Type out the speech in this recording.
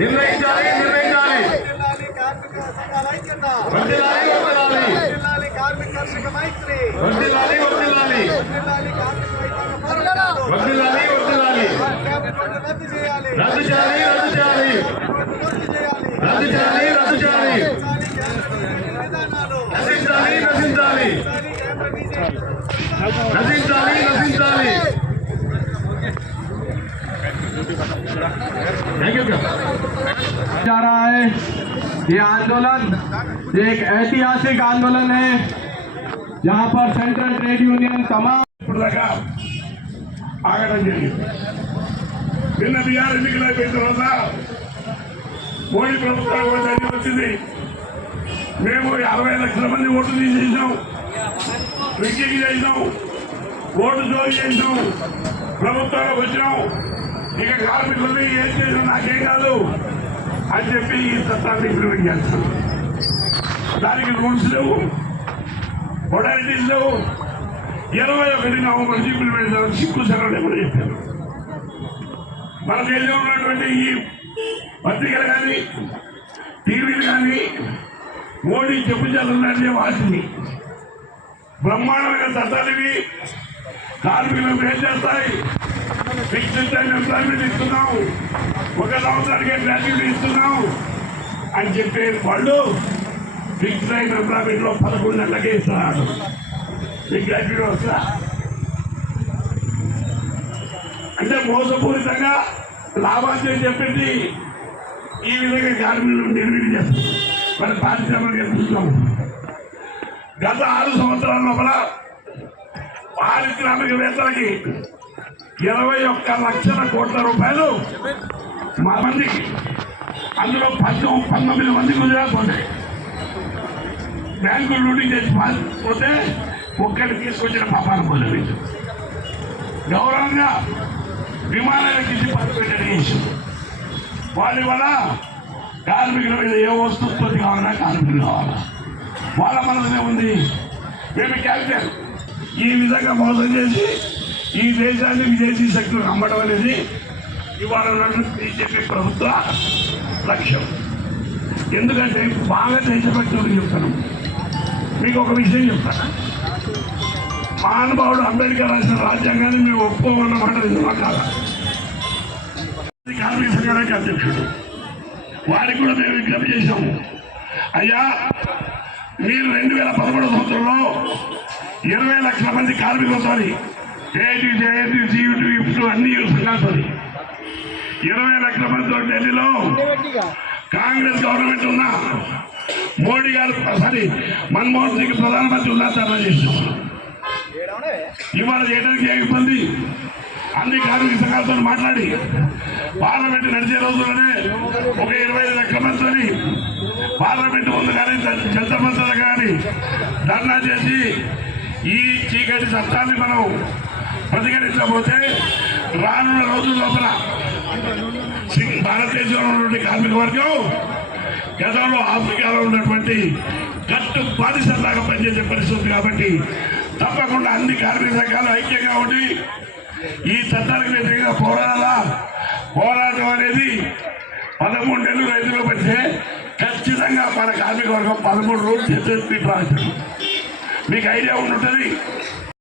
నిర్ణయించాలి నిర్ణయించాలి కార్మిక కర్షక మైత్రి వర్ధిల్లాలి వర్ధిల్లాలి వర్ధిల్లాలి వర్ధిల్లాలి రద్దు చేయాలి రద్దు చేయాలి రద్దు చేయాలి రద్దు చేయాలి రద్దు చేయాలి నశించాలి నశించాలి नजींचाली नजींचाली जा रहा है ये आंदोलन एक ऐतिहासिक आंदोलन है जहां पर सेंट्रल ट्रेड यूनियन तमाम ఆగడం జరిగింది. నిన్న బీఆర్ ఎన్నికలు అయిపోయిన తర్వాత మోడీ ప్రభుత్వానికి ఓటు వచ్చింది. మేము 60 లక్షల మంది ఓటు తీసేసాం, రిగ్గింగ్ చేసినాం, ఓటు జోలి చేసినాం, ప్రభుత్వానికి వచ్చినాం. ఇక కార్మికుల్ని ఏం చేసినా నాకేం కాదు అని చెప్పి ఈ చట్టాన్ని ఇంప్లిమెంట్ చేస్తాం. దానికి రూల్స్ లేవు, మొడాలిటీస్ లేవు. 21 నవంబర్ ఇంప్లిమెంట్ చేయాలని సిక్కు సెలవులు కూడా చెప్పారు. మన దేశంలో ఉన్నటువంటి ఈ పత్రికలు కానీ టీవీలు కానీ మోడీ చెప్పుచాలన్నట్లే వాటిని బ్రహ్మాండమైన చట్టాలు కార్మికులకు ఏం చేస్తాయి. ఫిక్స్డ్ టైం ఎంప్లాయ్మెంట్ ఇస్తున్నాం, 1 సంవత్సరానికే గ్రాట్యుటీ ఇస్తున్నాం అని చెప్పే వాళ్ళు ఫిక్స్డ్ టైం ఎంప్లాయ్మెంట్ లో 11 నెలలకే ఇస్తున్నారు. మీకు గ్రాట్యుటీ వస్తుందా? అంటే మోసపూరితంగా లాభాలు చెప్పేది ఈ విధంగా కార్మికులను నిర్వీర్యం చేస్తారు. మన పారిశ్రామిక చూస్తున్నాం. గత 6 సంవత్సరాల లోపల పారిశ్రామికవేత్తలకి 21 లక్షల కోట్ల రూపాయలు మా మందికి, అందులో 19 మంది గుజరాత్ పోతాయి. బ్యాంకులు లూటింగ్ చేసి పోతే ఒక్కటి తీసుకొచ్చిన పాపాన పోలేదు. గౌరవంగా విమానాలకి పార్టిసిపేట్ చేసి వాళ్ళ వల్ల కార్మికుల మీద ఏ వస్తుత్పత్తి కావాలన్నా కార్మికులు కావాలా, వాళ్ళ మనసునే ఉంది. మేము క్యాపిటల్ ఈ విధంగా మోసం చేసి ఈ దేశాన్ని విదేశీ శక్తులకు అమ్మడం అనేది ఇవాళ బీజేపీ ప్రభుత్వ లక్ష్యం. ఎందుకంటే బాగా దేశభక్తులు చెప్తాను. మీకు ఒక విషయం చెప్తాను. మహానుభావుడు అంబేద్కర్ రాసిన రాజ్యాంగాన్ని మేము ఒప్పుకోమన్నమాట నిజమా కాదా? కార్మిక సంఘానికి అధ్యక్షుడు, వారికి కూడా మేము విజ్ఞప్తి చేశాము. అయ్యా, మీరు 2011 సంవత్సరంలో 20 లక్షల మంది కార్మికులతో ఏటీ జేఏటీ జీవిటీ ఇఫ్ట్ అన్ని సంఘాలతో 20 లక్షల మందితో ఢిల్లీలో కాంగ్రెస్ గవర్నమెంట్ ఉన్నా మోడీ గారు మన్మోహన్ సింగ్ ప్రధానమంత్రి ఉన్నా ధర్నా చేశాం. ఇవాళ చేయడానికి ఏ ఇబ్బంది? అన్ని కార్మిక సంఘాలతో మాట్లాడి పార్లమెంట్ నడిచే రోజుల్లోనే ఒక 25 లక్షల మందితో పార్లమెంట్ ముందు కానీ జంతర్ మంత్రులు కానీ ధర్నా చేసి ఈ చీకటి చట్టాన్ని మనం ప్రతిఘటించకపోతే రానున్న రోజుల లోపల భారతదేశంలో ఉన్నటువంటి కార్మిక వర్గం గతంలో ఆఫ్రికాలో ఉన్నటువంటి కట్టు బానిసలాగా పనిచేసే పరిస్థితి. కాబట్టి తప్పకుండా అన్ని కార్మిక సంఘాలు ఐక్యంగా ఉండి ఈ చట్టాలకు వ్యతిరేకంగా పోరాడాలా. పోరాటం అనేది 13 నెలలు రైతులు పడితే ఖచ్చితంగా మన కార్మిక వర్గం 13 రోజులు చేసేది రాశారు. మీకు ఐడియా ఉంటుంది.